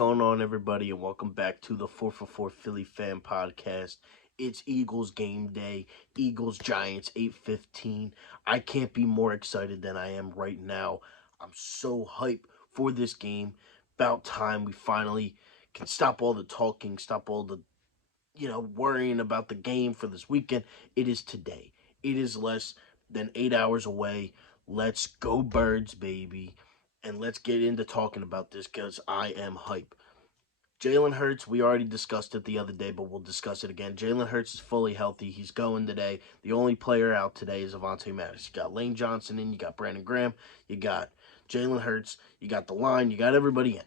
going on, everybody, and welcome back to the 4 for 4 Philly Fan Podcast. It's Eagles game day, Eagles Giants 8:15. I can't be more excited than I am right now. I'm so hyped for this game. About time we finally can stop all the talking, stop all the worrying about the game for this weekend. It is today. It is less than 8 hours away. Let's go, Birds, baby. And let's get into talking about this because I am hype. Jalen Hurts, we already discussed it the other day, but we'll discuss it again. Jalen Hurts is fully healthy. He's going today. The only player out today is Avonte Maddox. You got Lane Johnson in, you got Brandon Graham, you got Jalen Hurts, you got the line, you got everybody in.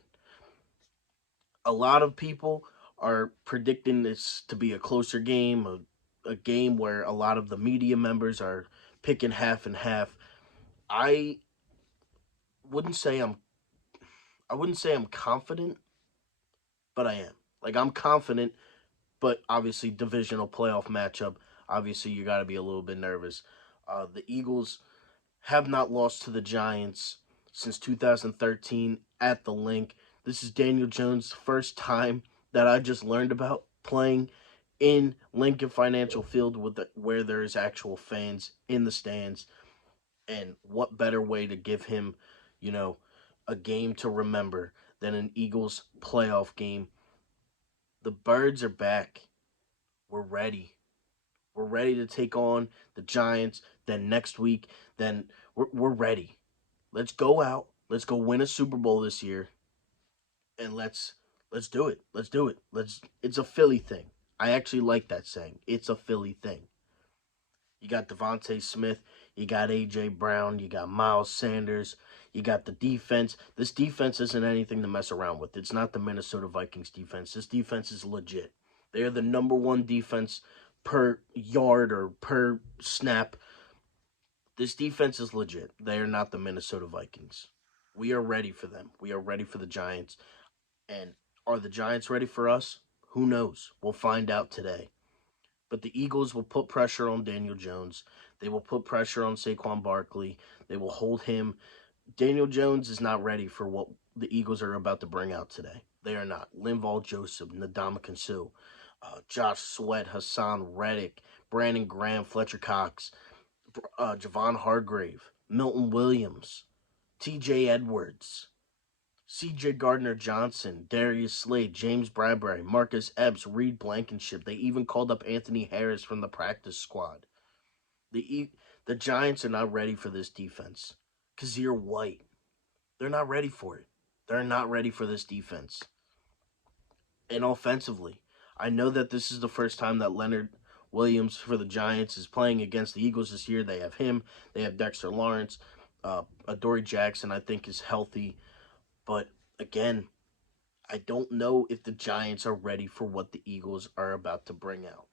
A lot of people are predicting this to be a closer game, a game where a lot of the media members are picking half and half. I wouldn't say I'm confident, but I am. Like I'm confident, but obviously divisional playoff matchup. Obviously, you got to be a little bit nervous. The Eagles have not lost to the Giants since 2013 at the Link. This is Daniel Jones' first time that I just learned about playing in Lincoln Financial Field where there's actual fans in the stands. And what better way to give him, you know, a game to remember than an Eagles playoff game? The Birds are back. We're ready. We're ready to take on the Giants. Then next week, then we're ready. Let's go out. Let's go win a Super Bowl this year, and let's do it. Let's do it. It's a Philly thing. I actually like that saying. It's a Philly thing. You got Devontae Smith, you got AJ Brown, you got Miles Sanders, you got the defense. This defense isn't anything to mess around with. It's not the Minnesota Vikings defense. This defense is legit. They are the number one defense per yard or per snap. This defense is legit. They are not the Minnesota Vikings. We are ready for them. We are ready for the Giants. And are the Giants ready for us? Who knows? We'll find out today. But the Eagles will put pressure on Daniel Jones. They will put pressure on Saquon Barkley. They will hold him. Daniel Jones is not ready for what the Eagles are about to bring out today. They are not. Linval Joseph, Ndamukong Suh, Josh Sweat, Hassan Reddick, Brandon Graham, Fletcher Cox, Javon Hargrave, Milton Williams, T.J. Edwards, C.J. Gardner-Johnson, Darius Slade, James Bradbury, Marcus Epps, Reed Blankenship. They even called up Anthony Harris from the practice squad. The Giants are not ready for this defense. Kazir White. They're not ready for it. They're not ready for this defense. And offensively, I know that this is the first time that Leonard Williams for the Giants is playing against the Eagles this year. They have him. They have Dexter Lawrence. Adoree Jackson, I think, is healthy. But again, I don't know if the Giants are ready for what the Eagles are about to bring out.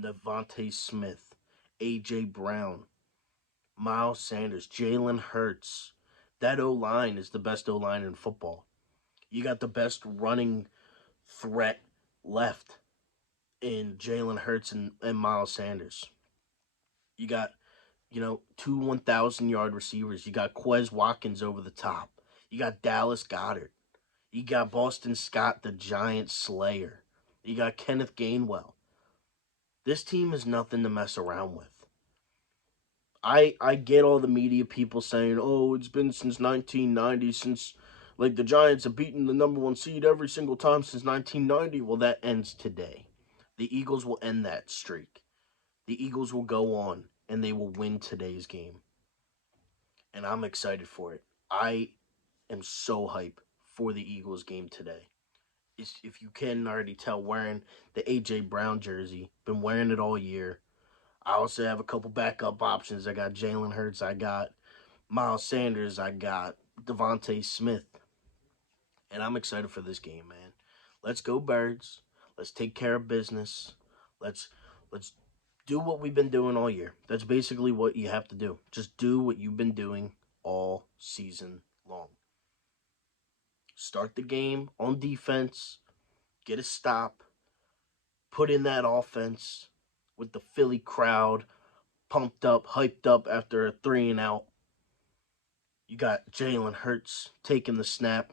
Devontae Smith, A.J. Brown, Miles Sanders, Jalen Hurts. That O-line is the best O-line in football. You got the best running threat left in Jalen Hurts and Miles Sanders. You got, two 1,000-yard receivers. You got Quez Watkins over the top. You got Dallas Goedert. You got Boston Scott, the Giant Slayer. You got Kenneth Gainwell. This team is nothing to mess around with. I get all the media people saying, oh, it's been since 1990, since, the Giants have beaten the number one seed every single time since 1990. Well, that ends today. The Eagles will end that streak. The Eagles will go on, and they will win today's game. And I'm excited for it. I am so hype for the Eagles game today. If you can already tell, wearing the A.J. Brown jersey. Been wearing it all year. I also have a couple backup options. I got Jalen Hurts. I got Miles Sanders. I got Devontae Smith. And I'm excited for this game, man. Let's go, Birds. Let's take care of business. Let's do what we've been doing all year. That's basically what you have to do. Just do what you've been doing all season long. Start the game on defense. Get a stop. Put in that offense with the Philly crowd pumped up, hyped up after a 3-and-out. You got Jalen Hurts taking the snap.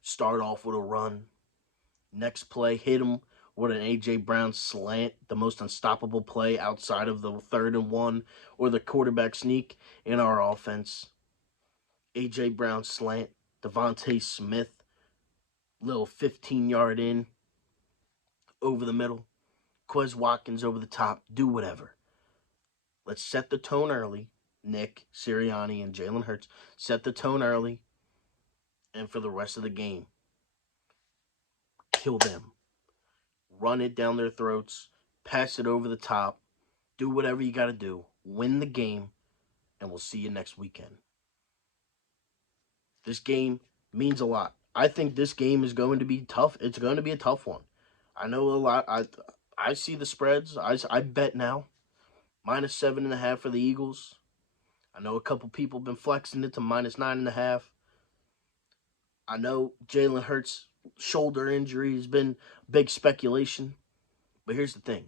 Start off with a run. Next play, hit him with an A.J. Brown slant, the most unstoppable play outside of the 3rd and 1 or the quarterback sneak in our offense. A.J. Brown slant, Devontae Smith, little 15-yard in, over the middle. Quez Watkins over the top. Do whatever. Let's set the tone early. Nick Sirianni and Jalen Hurts set the tone early, and for the rest of the game, kill them. Run it down their throats. Pass it over the top. Do whatever you got to do. Win the game, and we'll see you next weekend. This game means a lot. I think this game is going to be tough. It's going to be a tough one. I know a lot. I see the spreads. I bet now -7.5 for the Eagles. I know a couple people been flexing it to -9.5. I know Jalen Hurts' shoulder injury has been big speculation. But here's the thing.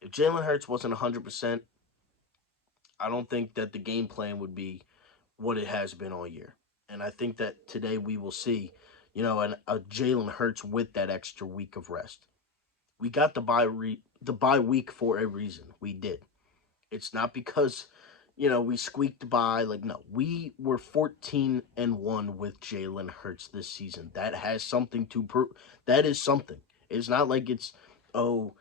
If Jalen Hurts wasn't 100%, I don't think that the game plan would be what it has been all year. And I think that today we will see, a Jalen Hurts with that extra week of rest. We got the bye week for a reason. We did. It's not because, we squeaked by. Like, no, we were 14-1 with Jalen Hurts this season. That has something to prove. That is something. It's not like it's, oh,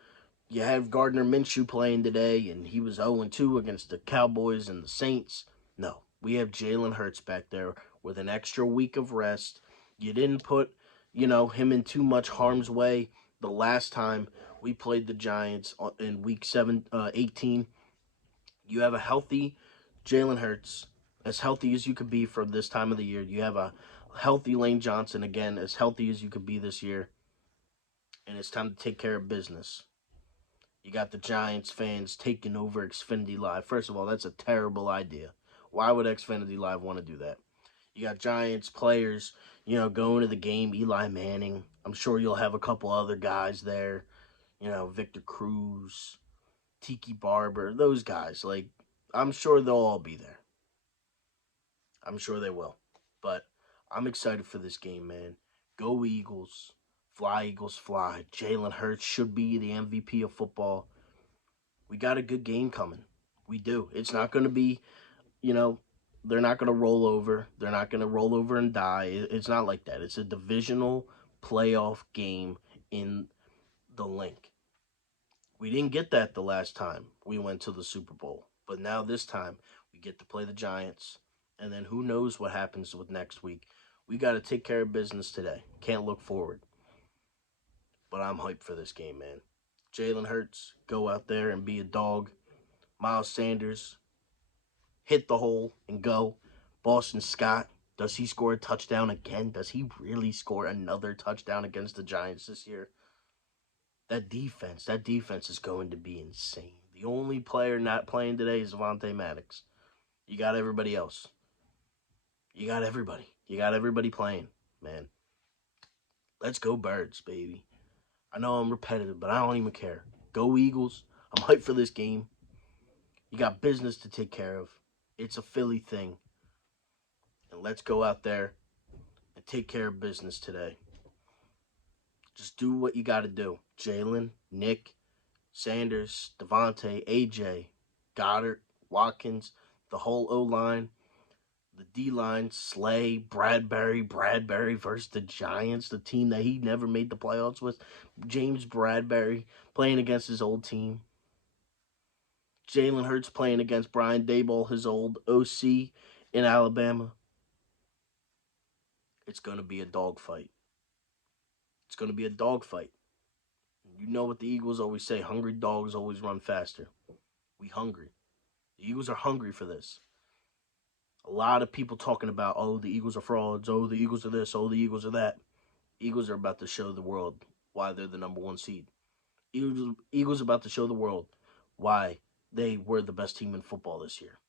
you have Gardner Minshew playing today, and he was 0-2 against the Cowboys and the Saints. No, we have Jalen Hurts back there with an extra week of rest. You didn't put, him in too much harm's way the last time we played the Giants in week 18. You have a healthy Jalen Hurts, as healthy as you could be for this time of the year. You have a healthy Lane Johnson, again, as healthy as you could be this year. And it's time to take care of business. You got the Giants fans taking over Xfinity Live. First of all, that's a terrible idea. Why would Xfinity Live want to do that? You got Giants players, going to the game. Eli Manning. I'm sure you'll have a couple other guys there. Victor Cruz, Tiki Barber, those guys. Like, I'm sure they'll all be there. I'm sure they will. But I'm excited for this game, man. Go Eagles. Fly, Eagles, fly. Jalen Hurts should be the MVP of football. We got a good game coming. We do. It's not going to be, they're not going to roll over. They're not going to roll over and die. It's not like that. It's a divisional playoff game in the link. We didn't get that the last time we went to the Super Bowl. But now this time, we get to play the Giants. And then who knows what happens with next week. We got to take care of business today. Can't look forward. But I'm hyped for this game, man. Jalen Hurts, go out there and be a dog. Miles Sanders, hit the hole and go. Boston Scott, does he score a touchdown again? Does he really score another touchdown against the Giants this year? That defense is going to be insane. The only player not playing today is Avonte Maddox. You got everybody else. You got everybody playing, man. Let's go Birds, baby. I know I'm repetitive, but I don't even care. Go Eagles. I'm hyped for this game. You got business to take care of. It's a Philly thing. And let's go out there and take care of business today. Just do what you got to do. Jalen, Nick, Sanders, Devontae, AJ, Goddard, Watkins, the whole O-line, the D-line, Slay, Bradbury versus the Giants, the team that he never made the playoffs with. James Bradbury playing against his old team. Jalen Hurts playing against Brian Daboll, his old OC in Alabama. It's going to be a dogfight. It's going to be a dogfight. You know what the Eagles always say, hungry dogs always run faster. We hungry. The Eagles are hungry for this. A lot of people talking about, oh, the Eagles are frauds, oh, the Eagles are this, oh, the Eagles are that. Eagles are about to show the world why they're the number one seed. Eagles about to show the world why they were the best team in football this year.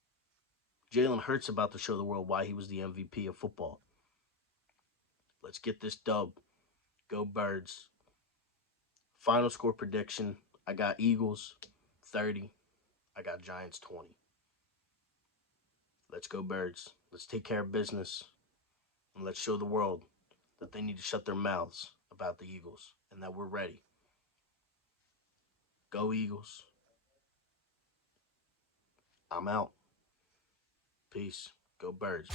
Jalen Hurts about to show the world why he was the MVP of football. Let's get this dub. Go Birds. Final score prediction. I got Eagles 30. I got Giants 20. Let's go Birds. Let's take care of business. And let's show the world that they need to shut their mouths about the Eagles. and that we're ready. Go Eagles. I'm out. Peace. Go Birds.